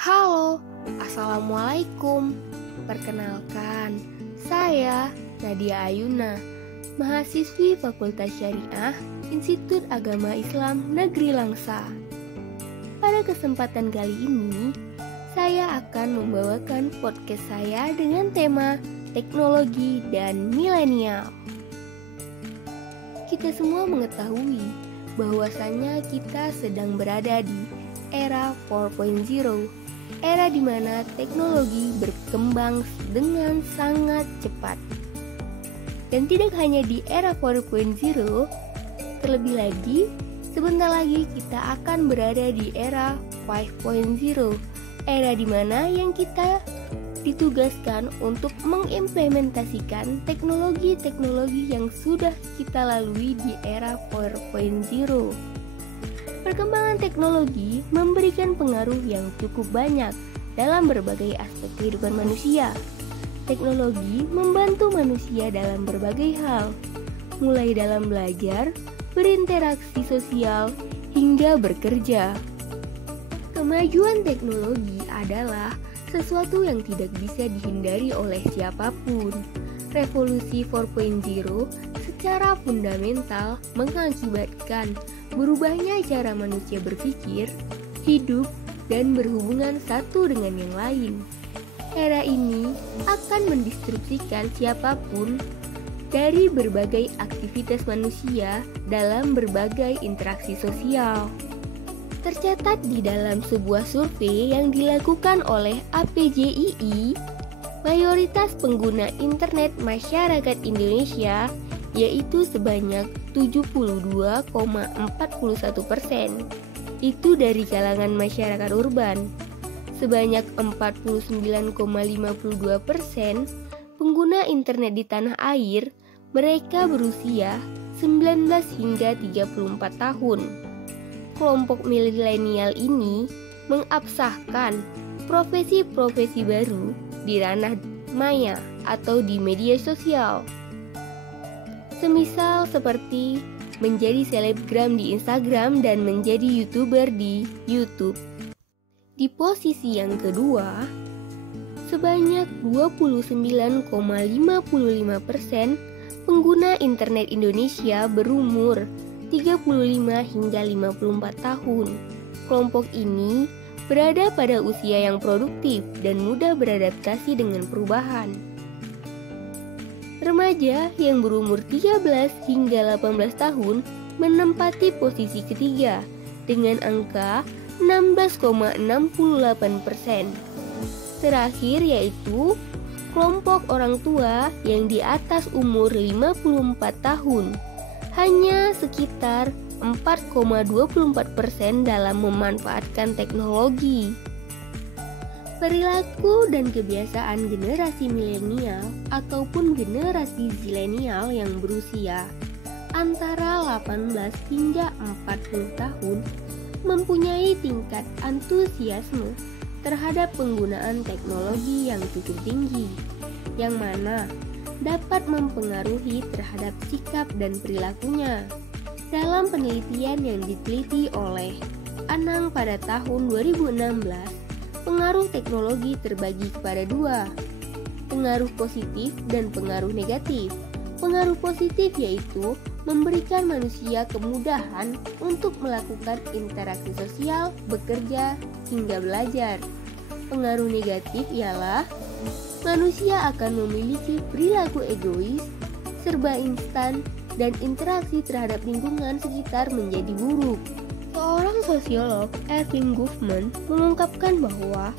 Halo, Assalamualaikum. Perkenalkan, saya Nadia Ayuna, mahasiswi Fakultas Syariah Institut Agama Islam Negeri Langsa. Pada kesempatan kali ini, saya akan membawakan podcast saya dengan tema teknologi dan milenial. Kita semua mengetahui bahwasannya kita sedang berada di era 4.0, era di mana teknologi berkembang dengan sangat cepat. Dan tidak hanya di era 4.0, terlebih lagi, sebentar lagi kita akan berada di era 5.0, era di mana yang kita ditugaskan untuk mengimplementasikan teknologi-teknologi yang sudah kita lalui di era 4.0. Perkembangan teknologi memberikan pengaruh yang cukup banyak dalam berbagai aspek kehidupan manusia. Teknologi membantu manusia dalam berbagai hal, mulai dalam belajar, berinteraksi sosial, hingga bekerja. Kemajuan teknologi adalah sesuatu yang tidak bisa dihindari oleh siapapun. Revolusi 4.0 secara fundamental mengakibatkan berubahnya cara manusia berpikir, hidup, dan berhubungan satu dengan yang lain. Era ini akan mendistrupsikan siapapun dari berbagai aktivitas manusia dalam berbagai interaksi sosial. Tercatat di dalam sebuah survei yang dilakukan oleh APJII, mayoritas pengguna internet masyarakat Indonesia yaitu sebanyak 72,41%. Itu dari kalangan masyarakat urban. Sebanyak 49,52% pengguna internet di tanah air, mereka berusia 19 hingga 34 tahun. Kelompok milenial ini mengabsahkan profesi-profesi baru di ranah maya atau di media sosial. Semisal seperti menjadi selebgram di Instagram dan menjadi YouTuber di YouTube. Di posisi yang kedua, sebanyak 29,55% pengguna internet Indonesia berumur 35 hingga 54 tahun. Kelompok ini berada pada usia yang produktif dan mudah beradaptasi dengan perubahan. Remaja yang berumur 13 hingga 18 tahun menempati posisi ketiga dengan angka 16,68%. Terakhir yaitu kelompok orang tua yang di atas umur 54 tahun, hanya sekitar 4,24% dalam memanfaatkan teknologi. Perilaku dan kebiasaan generasi milenial ataupun generasi zilenial yang berusia antara 18 hingga 40 tahun mempunyai tingkat antusiasme terhadap penggunaan teknologi yang cukup tinggi, yang mana dapat mempengaruhi terhadap sikap dan perilakunya. Dalam penelitian yang diteliti oleh Anang pada tahun 2016, pengaruh teknologi terbagi kepada dua, pengaruh positif dan pengaruh negatif. Pengaruh positif yaitu memberikan manusia kemudahan untuk melakukan interaksi sosial, bekerja, hingga belajar. Pengaruh negatif ialah manusia akan memiliki perilaku egois, serba instan, dan interaksi terhadap lingkungan sekitar menjadi buruk. Seorang sosiolog, Erving Goffman, mengungkapkan bahwa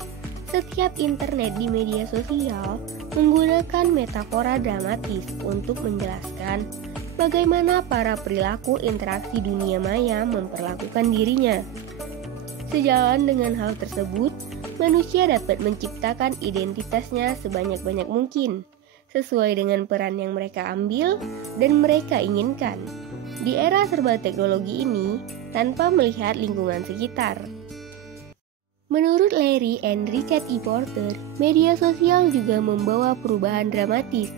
setiap internet di media sosial menggunakan metafora dramatis untuk menjelaskan bagaimana para perilaku interaksi dunia maya memperlakukan dirinya. Sejalan dengan hal tersebut, manusia dapat menciptakan identitasnya sebanyak-banyak mungkin, sesuai dengan peran yang mereka ambil dan mereka inginkan di era serba teknologi ini tanpa melihat lingkungan sekitar. Menurut Larry and Richard E. Porter, media sosial juga membawa perubahan dramatis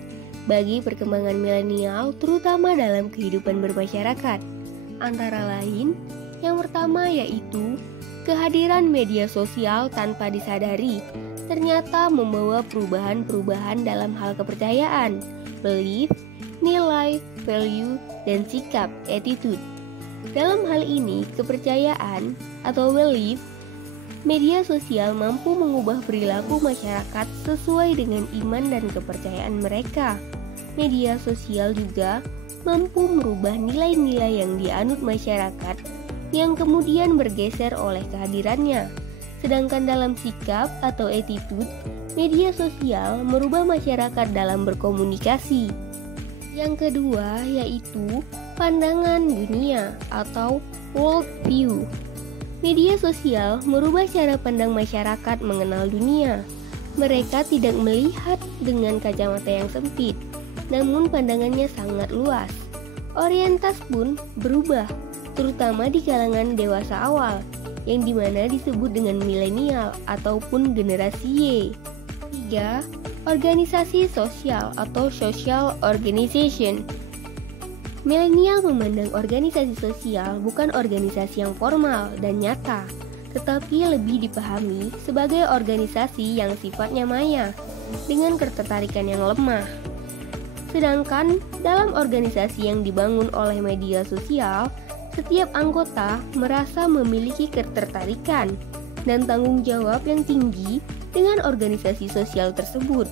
bagi perkembangan milenial terutama dalam kehidupan bermasyarakat. Antara lain, yang pertama yaitu Kehadiran media sosial tanpa disadari ternyata membawa perubahan-perubahan dalam hal kepercayaan, belief, nilai, value, dan sikap, attitude. Dalam hal ini, kepercayaan atau belief, media sosial mampu mengubah perilaku masyarakat sesuai dengan iman dan kepercayaan mereka. Media sosial juga mampu merubah nilai-nilai yang dianut masyarakat yang kemudian bergeser oleh kehadirannya. Sedangkan dalam sikap atau attitude, media sosial merubah masyarakat dalam berkomunikasi. Yang kedua yaitu pandangan dunia atau world view. Media sosial merubah cara pandang masyarakat mengenal dunia. Mereka tidak melihat dengan kacamata yang sempit, namun pandangannya sangat luas. Orientas pun berubah, terutama di kalangan dewasa awal, yang dimana disebut dengan milenial ataupun generasi Y. 3. Organisasi sosial atau social organization. Milenial memandang organisasi sosial bukan organisasi yang formal dan nyata, tetapi lebih dipahami sebagai organisasi yang sifatnya maya, dengan ketertarikan yang lemah. Sedangkan dalam organisasi yang dibangun oleh media sosial, setiap anggota merasa memiliki ketertarikan dan tanggung jawab yang tinggi dengan organisasi sosial tersebut.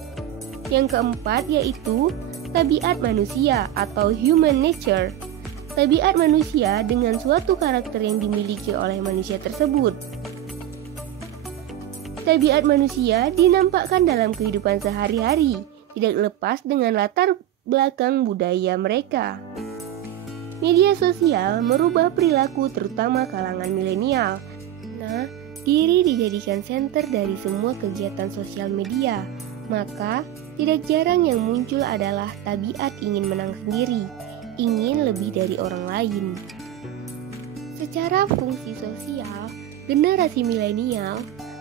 Yang keempat yaitu tabiat manusia atau human nature. Tabiat manusia dengan suatu karakter yang dimiliki oleh manusia tersebut. Tabiat manusia dinampakkan dalam kehidupan sehari-hari, tidak lepas dengan latar belakang budaya mereka. Media sosial merubah perilaku terutama kalangan milenial. Nah, diri dijadikan senter dari semua kegiatan sosial media. Maka, tidak jarang yang muncul adalah tabiat ingin menang sendiri, ingin lebih dari orang lain. Secara fungsi sosial, generasi milenial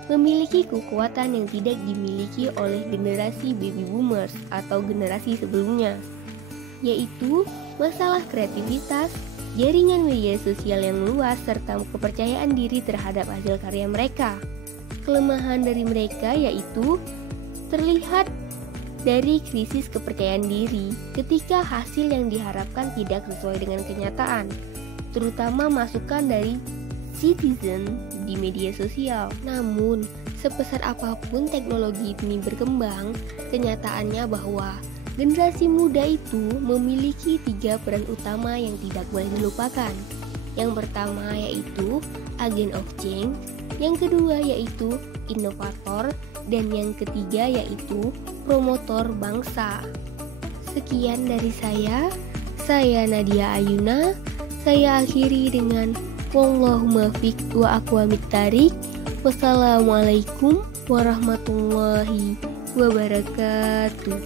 memiliki kekuatan yang tidak dimiliki oleh generasi baby boomers atau generasi sebelumnya, yaitu masalah kreativitas, jaringan media sosial yang luas, serta kepercayaan diri terhadap hasil karya mereka. Kelemahan dari mereka yaitu terlihat dari krisis kepercayaan diri ketika hasil yang diharapkan tidak sesuai dengan kenyataan, terutama masukan dari citizen di media sosial. Namun, sebesar apapun teknologi ini berkembang, kenyataannya bahwa generasi muda itu memiliki 3 peran utama yang tidak boleh dilupakan. Yang pertama yaitu agent of change, yang kedua yaitu inovator, dan yang ketiga yaitu promotor bangsa. Sekian dari saya Nadia Ayuna. Saya akhiri dengan wallahumma fiq wa aqwamit thariq. Wassalamualaikum warahmatullahi wabarakatuh.